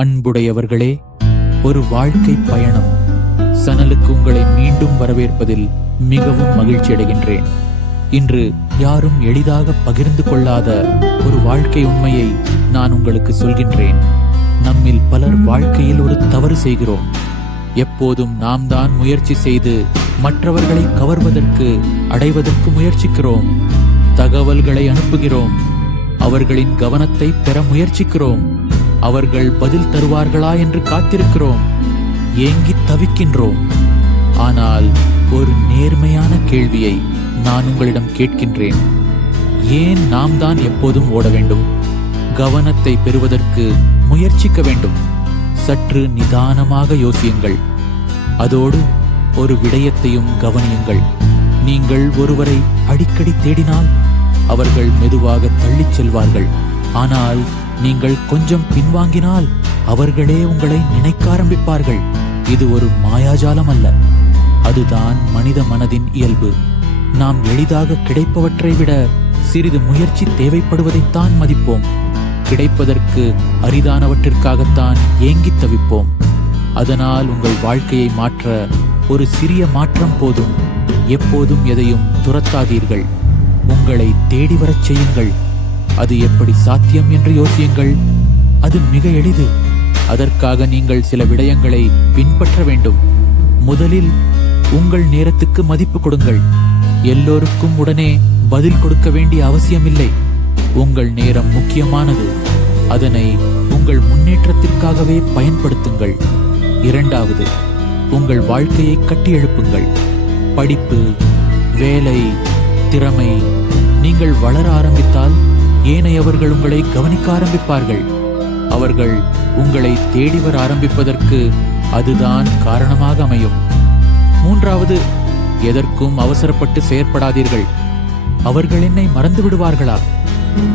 அன்புடையவர்களே, ஒரு வாழ்க்கை பயணம் சனலுக்கு உங்களை மீண்டும் வரவேற்பதில் மிகவும் மகிழ்ச்சி அடைகின்றேன். இன்று யாரும் எளிதாக பகிர்ந்து கொள்ளாத ஒரு வாழ்க்கை உண்மையை நான் உங்களுக்கு சொல்கின்றேன். நம்மில் பலர் வாழ்க்கையில் ஒரு தவறு செய்கிறோம். எப்போதும் நாம் தான் முயற்சி செய்து மற்றவர்களை கவர்வதற்கு அடைவதற்கு முயற்சிக்கிறோம். தகவல்களை அனுப்புகிறோம். அவர்களின் கவனத்தை பெற முயற்சிக்கிறோம். அவர்கள் பதில் தருவார்களா என்று காத்திருக்கிறோம். ஏங்கி தவிக்கின்றோம். ஆனால் ஒரு நேர்மையான கேள்வியை நான் உங்களிடம் கேட்கின்றேன். ஏன் நாம் தான் எப்போதும் ஓட வேண்டும்? கவனத்தை பெறுவதற்கு முயற்சிக்க வேண்டும். சற்று நிதானமாக யோசியுங்கள். அதோடு ஒரு விடயத்தையும் கவனியுங்கள். நீங்கள் ஒருவரை அடிக்கடி தேடினால் அவர்கள் மெதுவாக தள்ளிச் செல்வார்கள். ஆனால் நீங்கள் கொஞ்சம் பின்வாங்கினால் அவர்களே உங்களை நினைக்க ஆரம்பிப்பார்கள். இது ஒரு மாயாஜாலம் அல்ல, அதுதான் மனித மனதின் இயல்பு. நாம் எளிதாக கிடைப்பவற்றை விட சிறிது முயற்சி தேவைப்படுவதைத்தான் மதிப்போம். கிடைப்பதற்கு அரிதானவற்றிற்காகத்தான் ஏங்கித் தவிப்போம். அதனால் உங்கள் வாழ்க்கையை மாற்ற ஒரு சிறிய மாற்றம் போதும். எப்போதும் எதையும் துரத்தாதீர்கள். உங்களை தேடி வரச் செய்யுங்கள். அது எப்படி சாத்தியம் என்று யோசியுங்கள். அது மிக எளிது. அதற்காக நீங்கள் சில விடயங்களை பின்பற்ற வேண்டும். முதலில் உங்கள் நேரத்துக்கு மதிப்பு கொடுங்கள். எல்லோருக்கும் உடனே பதில் கொடுக்க வேண்டிய அவசியமில்லை. உங்கள் நேரம் முக்கியமானது. அதனை உங்கள் முன்னேற்றத்திற்காகவே பயன்படுத்துங்கள். இரண்டாவது, உங்கள் வாழ்க்கையை கட்டியெழுப்புங்கள். படிப்பு, வேலை, திறமை. நீங்கள் வளர ஆரம்பித்தால் ஏனையவர்கள் உங்களை கவனிக்க ஆரம்பிப்பார்கள். அவர்கள் உங்களை தேடி வர ஆரம்பிப்பதற்கு அதுதான் காரணமாக அமையும். மூன்றாவது, எதற்கும் அவசரப்பட்டு செயற்படாதீர்கள். அவர்கள் என்னை மறந்து விடுவார்களா?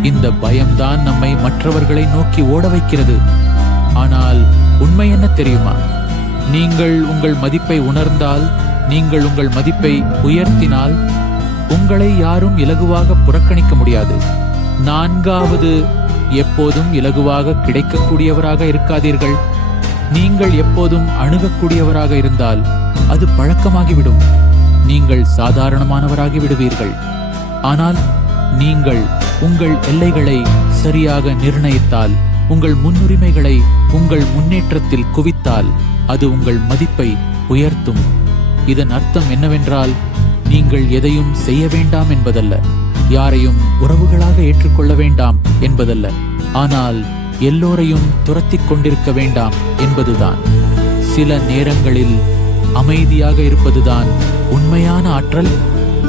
இந்த பயம்தான் நம்மை மற்றவர்களை நோக்கி ஓட வைக்கிறது. ஆனால் உண்மை என்ன தெரியுமா? நீங்கள் உங்கள் மதிப்பை உணர்ந்தால், நீங்கள் உங்கள் மதிப்பை உயர்த்தினால் உங்களை யாரும் இலகுவாக புறக்கணிக்க முடியாது. நான்காவது, எப்போதும் இலகுவாக கிடைக்கக்கூடியவராக இருக்காதீர்கள். நீங்கள் எப்போதும் அணுகக்கூடியவராக இருந்தால் அது பழக்கமாகிவிடும். நீங்கள் சாதாரணமானவராகி விடுவீர்கள். ஆனால் நீங்கள் உங்கள் எல்லைகளை சரியாக நிர்ணயித்தால், உங்கள் முன்னுரிமைகளை உங்கள் முன்னேற்றத்தில் குவித்தால் அது உங்கள் மதிப்பை உயர்த்தும். இதன் அர்த்தம் என்னவென்றால், நீங்கள் எதையும் செய்ய வேண்டாம் என்பதல்ல, யாரையும் உறவுகளாக ஏற்றுக்கொள்ள வேண்டாம் என்பதல்ல, ஆனால் எல்லோரையும் துரத்திக் கொண்டிருக்க வேண்டாம் என்பதுதான். சில நேரங்களில் அமைதியாக இருப்பதுதான் உண்மையான ஆற்றல்.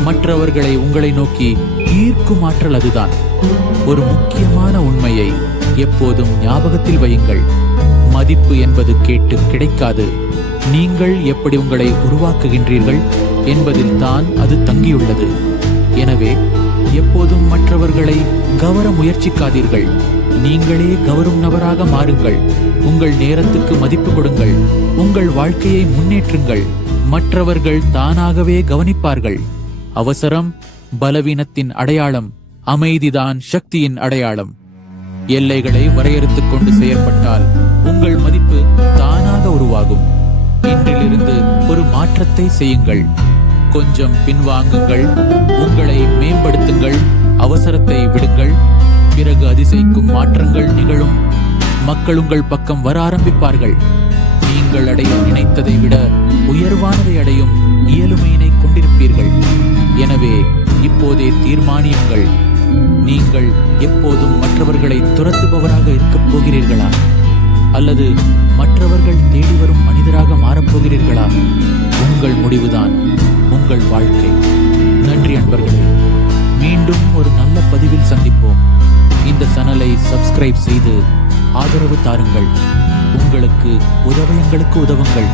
மற்றவர்களை உங்களை நோக்கி ஈர்க்கும் ஆற்றல் அதுதான். ஒரு முக்கியமான உண்மையை எப்போதும் ஞாபகத்தில் வையுங்கள். மதிப்பு என்பது கேட்டு கிடைக்காது. நீங்கள் எப்படி உங்களை உருவாக்குகின்றீர்கள் என்பதில் தான் அது தங்கியுள்ளது. எனவே எப்போதும் மற்றவர்களை கவர முயற்சிக்காதீர்கள். நீங்களே கவரும் நபராக மாறுங்கள். உங்கள் நேரத்துக்கு மதிப்பு கொடுங்கள். உங்கள் வாழ்க்கையை முன்னேற்றுங்கள். மற்றவர்கள் தானாகவே கவனிப்பார்கள். அவசரம் பலவீனத்தின் அடையாளம். அமைதிதான் சக்தியின் அடையாளம். எல்லைகளை வரையறுத்துக் கொண்டு செயற்பட்டால் உங்கள் மதிப்பு தானாக உருவாகும். இன்றிலிருந்து ஒரு மாற்றத்தை செய்யுங்கள். கொஞ்சம் பின்வாங்குங்கள். உங்களை மேம்படுத்துங்கள். அவசரத்தை விடுங்கள். பிறகு அதிசயிக்கும் மாற்றங்கள் நிகழும். மக்கள் உங்கள் பக்கம் வர ஆரம்பிப்பார்கள். நீங்கள் அடைய நினைத்ததை விட உயர்வானதை அடையும் இயலுமையினை கொண்டிருப்பீர்கள். எனவே இப்போதே தீர்மானியுங்கள். நீங்கள் எப்போதும் மற்றவர்களை துரத்துபவராக இருக்கப் போகிறீர்களா? அல்லது மற்றவர்கள் தேடி வரும் மனிதராக மாறப்போகிறீர்களா? உங்கள் முடிவுதான் உங்கள் வாழ்க்கை. நன்றி அன்பர்களே. மீண்டும் ஒரு நல்ல பதிவில் சந்திப்போம். இந்த சேனலை சப்ஸ்கிரைப் செய்து ஆதரவு தாருங்கள். உங்களுக்கு உதவியங்களுக்கு உதவுங்கள்.